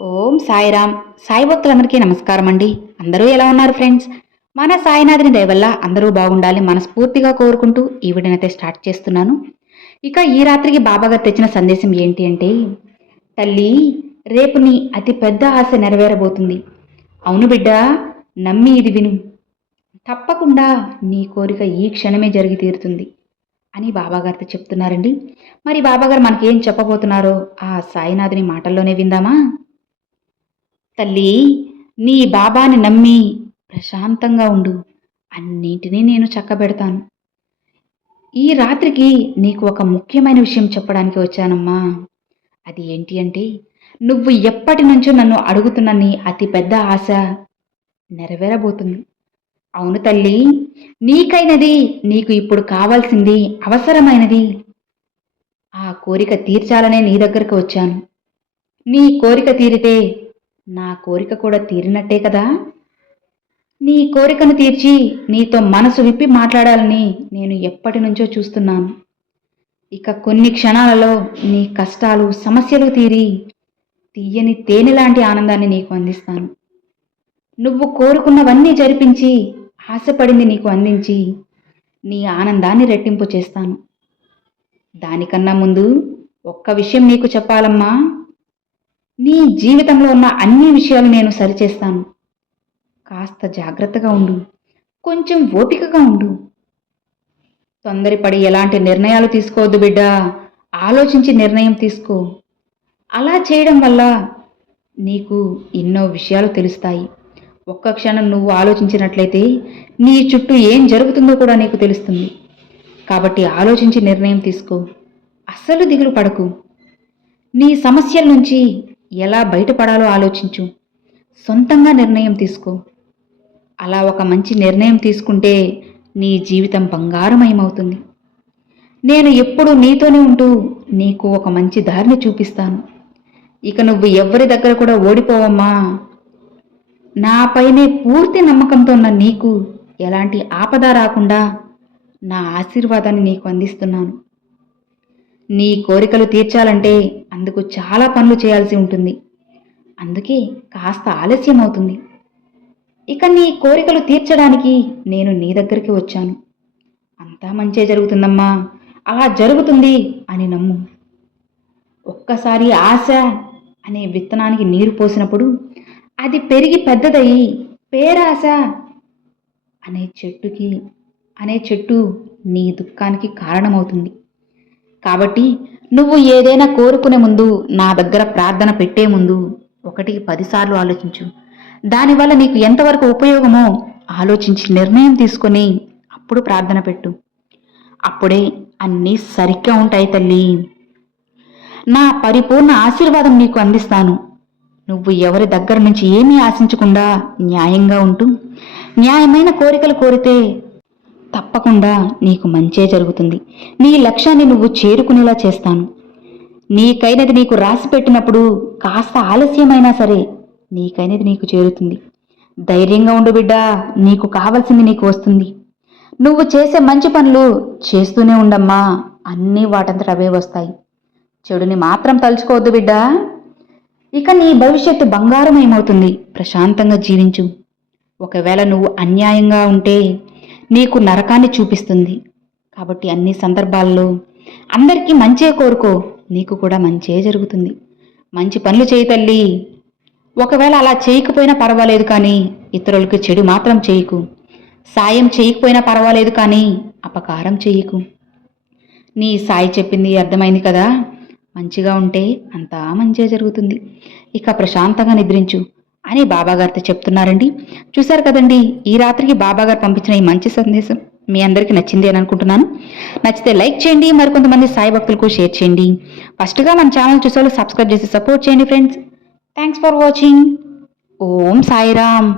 ఓం సాయిరామ్. సాయి భక్తులందరికీ నమస్కారం అండి. అందరూ ఎలా ఉన్నారు ఫ్రెండ్స్? మన సాయినాథుని దయవల్ల అందరూ బాగుండాలి మనస్ఫూర్తిగా కోరుకుంటూ ఈ వీడియోనైతే స్టార్ట్ చేస్తున్నాను. ఇక ఈ రాత్రికి బాబాగారు తెచ్చిన సందేశం ఏంటి అంటే తల్లి రేపు నీ అతి పెద్ద ఆశ నెరవేరబోతుంది. అవును బిడ్డ నమ్మి ఇది విను. తప్పకుండా నీ కోరిక ఈ క్షణమే జరిగి తీరుతుంది అని బాబాగారితో చెప్తున్నారండి. మరి బాబాగారు మనకేం చెప్పబోతున్నారో ఆ సాయినాథుని మాటల్లోనే విందామా? తల్లి నీ బాబాని నమ్మి ప్రశాంతంగా ఉండు. అన్నింటినీ నేను చక్కబెడతాను. ఈ రాత్రికి నీకు ఒక ముఖ్యమైన విషయం చెప్పడానికి వచ్చానమ్మా. అది ఏంటి అంటే నువ్వు ఎప్పటి నుంచో నన్ను అడుగుతున్న నీ అతి పెద్ద ఆశ నెరవేరబోతుంది. అవును తల్లి నీకైనది నీకు ఇప్పుడు కావాల్సింది అవసరమైనది. ఆ కోరిక తీర్చాలనే నీ దగ్గరకు వచ్చాను. నీ కోరిక తీరితే నా కోరిక కూడా తీరినట్టే కదా? నీ కోరికను తీర్చి నీతో మనసు విప్పి మాట్లాడాలని నేను ఎప్పటి నుంచో చూస్తున్నాను. ఇక కొన్ని క్షణాలలో నీ కష్టాలు సమస్యలు తీరి తీయని తేనె లాంటి ఆనందాన్ని నీకు అందిస్తాను. నువ్వు కోరుకున్నవన్నీ జరిపించి ఆశపడింది నీకు అందించి నీ ఆనందాన్ని రెట్టింపు చేస్తాను. దానికన్నా ముందు ఒక్క విషయం నీకు చెప్పాలమ్మా. నీ జీవితంలో ఉన్న అన్ని విషయాలు నేను సరిచేస్తాను. కాస్త జాగ్రత్తగా ఉండు. కొంచెం ఓపికగా ఉండు. తొందరపడి ఎలాంటి నిర్ణయాలు తీసుకోవద్దు బిడ్డా. ఆలోచించి నిర్ణయం తీసుకో. అలా చేయడం వల్ల నీకు ఎన్నో విషయాలు తెలుస్తాయి. ఒక్క క్షణం నువ్వు ఆలోచించినట్లయితే నీ చుట్టూ ఏం జరుగుతుందో కూడా నీకు తెలుస్తుంది. కాబట్టి ఆలోచించి నిర్ణయం తీసుకో. అస్సలు దిగులు పడకు. నీ సమస్యల నుంచి ఎలా బయటపడాలో ఆలోచించు. సొంతంగా నిర్ణయం తీసుకో. అలా ఒక మంచి నిర్ణయం తీసుకుంటే నీ జీవితం బంగారమయమవుతుంది. నేను ఎప్పుడూ నీతోనే ఉంటూ నీకు ఒక మంచి దారిని చూపిస్తాను. ఇక నువ్వు ఎవరి దగ్గర కూడా ఓడిపోవమ్మా. నాపైనే పూర్తి నమ్మకంతో ఉన్న నీకు ఎలాంటి ఆపద రాకుండా నా ఆశీర్వాదాన్ని నీకు అందిస్తున్నాను. నీ కోరికలు తీర్చాలంటే అందుకు చాలా పనులు చేయాల్సి ఉంటుంది. అందుకే కాస్త ఆలస్యం అవుతుంది. ఇక నీ కోరికలు తీర్చడానికి నేను నీ దగ్గరికి వచ్చాను. అంతా మంచే జరుగుతుందమ్మా. అలా జరుగుతుంది అని నమ్ము. ఒక్కసారి ఆశ అనే విత్తనానికి నీరు పోసినప్పుడు అది పెరిగి పెద్దదయ్యి పేరాశ అనే చెట్టుకి అనే చెట్టు నీ దుఃఖానికి కారణమవుతుంది. కాబట్టి నువ్వు ఏదైనా కోరుకునే ముందు నా దగ్గర ప్రార్థన పెట్టే ముందు ఒకటికి పదిసార్లు ఆలోచించు. దానివల్ల నీకు ఎంతవరకు ఉపయోగమో ఆలోచించి నిర్ణయం తీసుకొని అప్పుడు ప్రార్థన పెట్టు. అప్పుడే అన్నీ సరిగ్గా ఉంటాయి తల్లి. నా పరిపూర్ణ ఆశీర్వాదం నీకు అందిస్తాను. నువ్వు ఎవరి దగ్గర నుంచి ఏమీ ఆశించకుండా న్యాయంగా ఉంటూ న్యాయమైన కోరికలు కోరితే తప్పకుండా నీకు మంచే జరుగుతుంది. నీ లక్ష్యాన్ని నువ్వు చేరుకునేలా చేస్తాను. నీకైనది నీకు రాసి పెట్టినప్పుడు కాస్త ఆలస్యమైనా సరే నీకైనది నీకు చేరుతుంది. ధైర్యంగా ఉండు బిడ్డా నీకు కావలసింది నీకు వస్తుంది. నువ్వు చేసే మంచి పనులు చేస్తూనే ఉండమ్మా అన్నీ వాటంతట అవే వస్తాయి. చెడుని మాత్రం తలుచుకోవద్దు బిడ్డా. ఇక నీ భవిష్యత్తు బంగారం ఏమవుతుంది ప్రశాంతంగా జీవించు. ఒకవేళ నువ్వు అన్యాయంగా ఉంటే నీకు నరకాన్ని చూపిస్తుంది. కాబట్టి అన్ని సందర్భాల్లో అందరికీ మంచే కోరుకో. నీకు కూడా మంచే జరుగుతుంది. మంచి పనులు చేయి తల్లి. ఒకవేళ అలా చేయకపోయినా పర్వాలేదు కానీ ఇతరులకు చెడు మాత్రం చేయకు. సాయం చేయకపోయినా పర్వాలేదు కానీ అపకారం చేయకు. నీ సాయి చెప్పింది అర్థమైంది కదా? మంచిగా ఉంటే అంతా మంచిగా జరుగుతుంది. ఇక ప్రశాంతంగా నిద్రించు. అని బాబాగారితో చెప్తున్నారండి. చూశారు కదండి ఈ రాత్రికి బాబాగారు పంపించిన ఈ మంచి సందేశం మీ అందరికీ నచ్చింది అని అనుకుంటున్నాను. నచ్చితే లైక్ చేయండి మరికొంతమంది సాయి భక్తులకు షేర్ చేయండి. ఫస్ట్గా మన ఛానల్ చూసేవాళ్ళు సబ్స్క్రైబ్ చేసి సపోర్ట్ చేయండి friends. Thanks for watching. Om Sairam.